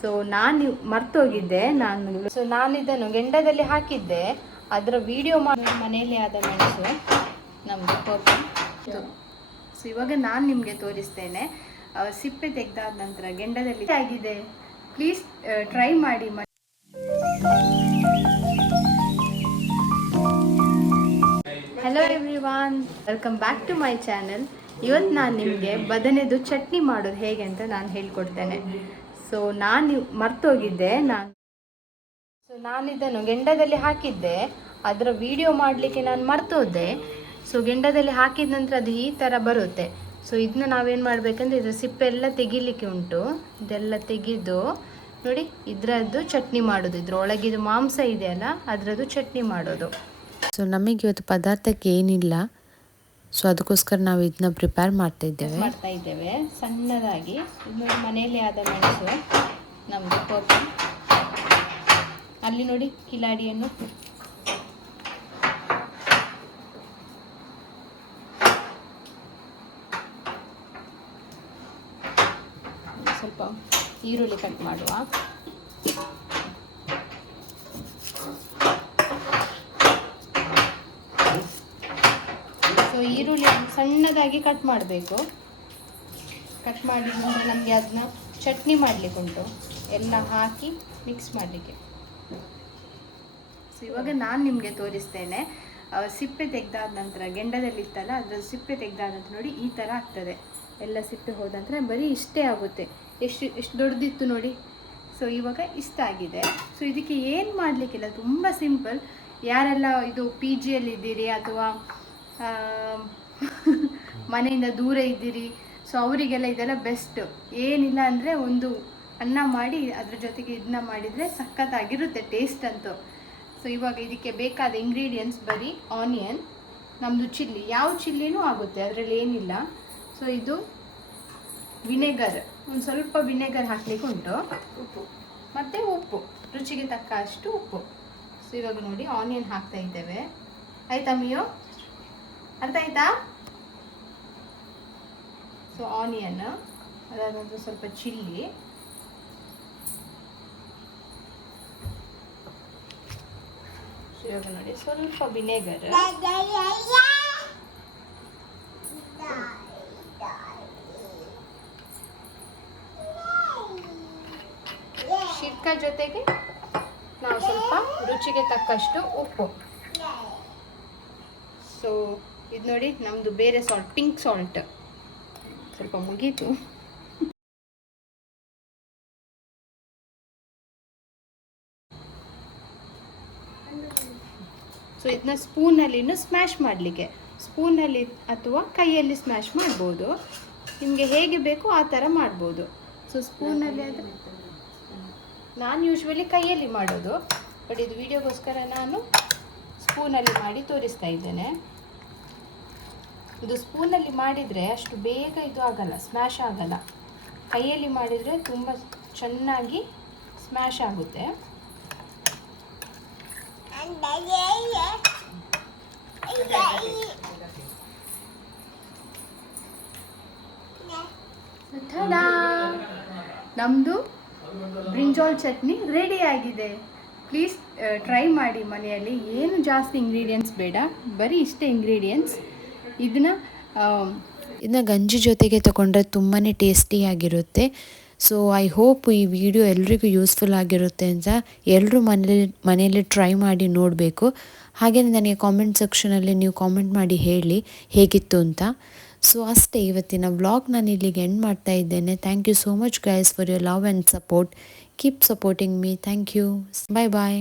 So ನಾನು ಮರ್ತೋಗಿದ್ದೆ. ನಾನು ಇದನ್ನು ಗೆಂಡದಲ್ಲಿ ಹಾಕಿದ್ದೆ, ಅದರ ವಿಡಿಯೋ ಮಾಡಿ ಮನೆಯಲ್ಲಿ ಆದ ಮೆಣಸು ನಮ್ಮದು ಪರ್ಪಲ್. ಸೊ ಇವಾಗ ನಾನು ನಿಮಗೆ ತೋರಿಸ್ತೇನೆ. ಸಿಪ್ಪೆ ತೆಗೆದಾದ ನಂತರ ಗೆಂಡದಲ್ಲಿ ಆಗಿದೆ. ಪ್ಲೀಸ್ ಟ್ರೈ ಮಾಡಿ. Hello everyone, welcome back to my channel. ಇವತ್ತು ನಾನು ನಿಮಗೆ ಬದನೆದು ಚಟ್ನಿ ಮಾಡೋದು ಹೇಗೆ ಅಂತ ನಾನು ಹೇಳ್ಕೊಡ್ತೇನೆ. ಸೊ ನಾನು ಮರ್ತೋಗಿದ್ದೆ. ನಾನಿದನ್ನು ಗೆಂಡದಲ್ಲಿ ಹಾಕಿದ್ದೆ, ಅದರ ವಿಡಿಯೋ ಮಾಡಲಿಕ್ಕೆ ನಾನು ಮರ್ತೋದೆ. ಸೊ ಗೆಂಡದಲ್ಲಿ ಹಾಕಿದ ನಂತರ ಅದು ಈ ಥರ ಬರುತ್ತೆ. ಸೊ ಇದನ್ನ ನಾವೇನು ಮಾಡಬೇಕಂದ್ರೆ ಇದರ ಸಿಪ್ಪೆ ಎಲ್ಲ ತೆಗಿಲಿಕ್ಕೆ ಉಂಟು. ಇದೆಲ್ಲ ತೆಗೆದು ನೋಡಿ, ಇದರದ್ದು ಚಟ್ನಿ ಮಾಡೋದು. ಇದ್ರೊಳಗಿದು ಮಾಂಸ ಇದೆಯಲ್ಲ, ಅದರದ್ದು ಚಟ್ನಿ ಮಾಡೋದು. ಸೊ ನಮಗೆ ಇವತ್ತು ಪದಾರ್ಥಕ್ಕೆ ಏನಿಲ್ಲ, ಸೊ ಅದಕ್ಕೋಸ್ಕರ ನಾವು ಇದನ್ನ ಪ್ರಿಪೇರ್ ಮಾಡ್ತಾ ಇದ್ದೇವೆ ಸಣ್ಣದಾಗಿ. ಇದು ಮನೆಯಲ್ಲೇ ಆದ ಮೆಣಸು ನಮ್ಮದು ಪರ್ಪಲ್. ಅಲ್ಲಿ ನೋಡಿ ಕಿಲಾಡಿಯನ್ನು ಸ್ವಲ್ಪ ಈರುಳ್ಳಿ ಕಟ್ ಮಾಡುವ. ಸೊ ಈರುಳ್ಳಿ ಸಣ್ಣದಾಗಿ ಕಟ್ ಮಾಡಬೇಕು. ಕಟ್ ಮಾಡಿದ ನಂತರ ನಮಗೆ ಅದನ್ನ ಚಟ್ನಿ ಮಾಡಲಿಕ್ಕೆ ಉಂಟು, ಎಲ್ಲ ಹಾಕಿ ಮಿಕ್ಸ್ ಮಾಡಲಿಕ್ಕೆ. ಸೊ ಇವಾಗ ನಾನು ನಿಮಗೆ ತೋರಿಸ್ತೇನೆ. ಸಿಪ್ಪೆ ತೆಗೆದಾದ ನಂತರ ಗೆಂಡದಲ್ಲಿ ಇತ್ತಲ್ಲ, ಅದರ ಸಿಪ್ಪೆ ತೆಗೆದಾದ ನಂತರ ನೋಡಿ ಈ ಥರ ಆಗ್ತದೆ. ಎಲ್ಲ ಸಿಪ್ಪೆ ಹೋದ ನಂತರ ಬರೀ ಇಷ್ಟೇ ಆಗುತ್ತೆ. ಎಷ್ಟು ದೊಡ್ಡದಿತ್ತು ನೋಡಿ. ಸೊ ಇವಾಗ ಇಷ್ಟಾಗಿದೆ. ಸೊ ಇದಕ್ಕೆ ಏನು ಮಾಡಲಿಕ್ಕಿಲ್ಲ, ತುಂಬ ಸಿಂಪಲ್. ಯಾರೆಲ್ಲ ಇದು ಪಿ ಜಿಯಲ್ಲಿ ಇದ್ದೀರಿ ಅಥವಾ ಮನೆಯಿಂದ ದೂರ ಇದ್ದೀರಿ, ಸೊ ಅವರಿಗೆಲ್ಲ ಇದೆಲ್ಲ ಬೆಸ್ಟ್. ಏನಿಲ್ಲ ಅಂದರೆ ಒಂದು ಅನ್ನ ಮಾಡಿ ಅದ್ರ ಜೊತೆಗೆ ಇದನ್ನ ಮಾಡಿದರೆ ಸಖತ್ತಾಗಿರುತ್ತೆ ಟೇಸ್ಟ್ ಅಂತೂ. ಸೊ ಇವಾಗ ಇದಕ್ಕೆ ಬೇಕಾದ ಇಂಗ್ರೀಡಿಯೆಂಟ್ಸ್ ಬರೀ ಆನಿಯನ್, ನಮ್ಮದು ಚಿಲ್ಲಿ, ಯಾವ ಚಿಲ್ಲಿನೂ ಆಗುತ್ತೆ, ಅದರಲ್ಲಿ ಏನಿಲ್ಲ. ಸೊ ಇದು ವಿನೆಗರ್, ಒಂದು ಸ್ವಲ್ಪ ವಿನೆಗರ್ ಹಾಕಲಿಕ್ಕೆ ಉಂಟು, ಉಪ್ಪು ಮತ್ತು ಉಪ್ಪು ರುಚಿಗೆ ತಕ್ಕ ಅಷ್ಟು ಉಪ್ಪು. ಸೊ ಇವಾಗ ನೋಡಿ ಆನಿಯನ್ ಹಾಕ್ತಾ ಇದ್ದೇವೆ. ಆಯಿತಾ ಮಿಯೋ, ಅರ್ಥ ಆಯ್ತಾ? ಸೊ ಆನಿಯನ್, ಅದಾದ ನಂತರ ಸ್ವಲ್ಪ ಚಿಲ್ಲಿ, ಇವಾಗ ನೋಡಿ ಸ್ವಲ್ಪ ವಿನೆಗರ್, ಶಿರ್ಕ ಜೊತೆಗೆ ನಾವು ಸ್ವಲ್ಪ ರುಚಿಗೆ ತಕ್ಕಷ್ಟು ಉಪ್ಪು. ಸೊ ಇದು ನೋಡಿ ನಮ್ಮದು ಬೇರೆ ಸಾಲ್ಟ್, ಪಿಂಕ್ ಸಾಲ್ಟ್ ಸ್ವಲ್ಪ ಮುಗೀತು. ಸೊ ಇದನ್ನ ಸ್ಪೂನಲ್ಲಿ ಸ್ಮ್ಯಾಶ್ ಮಾಡಲಿಕ್ಕೆ, ಸ್ಪೂನಲ್ಲಿ ಅಥವಾ ಕೈಯಲ್ಲಿ ಸ್ಮ್ಯಾಶ್ ಮಾಡ್ಬೋದು, ನಿಮಗೆ ಹೇಗೆ ಬೇಕೋ ಆ ಥರ ಮಾಡ್ಬೋದು. ಸೊ ಸ್ಪೂನಲ್ಲಿ ಆದರೆ ನಾನು ಯೂಶ್ವಲಿ ಕೈಯಲ್ಲಿ ಮಾಡೋದು, ಬಟ್ ಇದು ವಿಡಿಯೋಗೋಸ್ಕರ ನಾನು ಸ್ಪೂನಲ್ಲಿ ಮಾಡಿ ತೋರಿಸ್ತಾ ಇದ್ದೇನೆ. ಇದು ಸ್ಪೂನಲ್ಲಿ ಮಾಡಿದರೆ ಅಷ್ಟು ಬೇಗ ಇದು ಆಗಲ್ಲ, ಸ್ಮ್ಯಾಶ್ ಆಗಲ್ಲ. ಕೈಯಲ್ಲಿ ಮಾಡಿದರೆ ತುಂಬ ಚೆನ್ನಾಗಿ ಸ್ಮ್ಯಾಶ್ ಆಗುತ್ತೆ. ನಮ್ಮದು ಬ್ರಿಂಜಾಲ್ ಚಟ್ನಿ ರೆಡಿ ಆಗಿದೆ. ಪ್ಲೀಸ್ ಟ್ರೈ ಮಾಡಿ ಮನೆಯಲ್ಲಿ. ಏನು ಜಾಸ್ತಿ ಇಂಗ್ರೀಡಿಯೆಂಟ್ಸ್ ಬೇಡ, ಬರೀ ಇಷ್ಟೇ ಇಂಗ್ರೀಡಿಯೆಂಟ್ಸ್. ಇದನ್ನ ಗಂಜಿ ಜೊತೆಗೆ ತಗೊಂಡ್ರೆ ತುಂಬಾ ಟೇಸ್ಟಿಯಾಗಿರುತ್ತೆ. ಸೊ ಐ ಹೋಪ್ ಈ ವಿಡಿಯೋ ಎಲ್ರಿಗೂ ಯೂಸ್ಫುಲ್ ಆಗಿರುತ್ತೆ ಅಂತ ಎಲ್ಲರೂ ಮನೆಯಲ್ಲಿ ಟ್ರೈ ಮಾಡಿ ನೋಡಬೇಕು. ಹಾಗೆ ನನಗೆ ಕಾಮೆಂಟ್ ಸೆಕ್ಷನಲ್ಲಿ ನೀವು ಕಾಮೆಂಟ್ ಮಾಡಿ ಹೇಳಿ ಹೇಗಿತ್ತು ಅಂತ. ಸೊ ಅಷ್ಟೇ, ಇವತ್ತಿನ ವ್ಲಾಗ್ ನಾನು ಇಲ್ಲಿಗೆ ಎಂಡ್ ಮಾಡ್ತಾ ಇದ್ದೇನೆ. Thank you so much guys for your love and support. Keep supporting me. Thank you. Bye bye.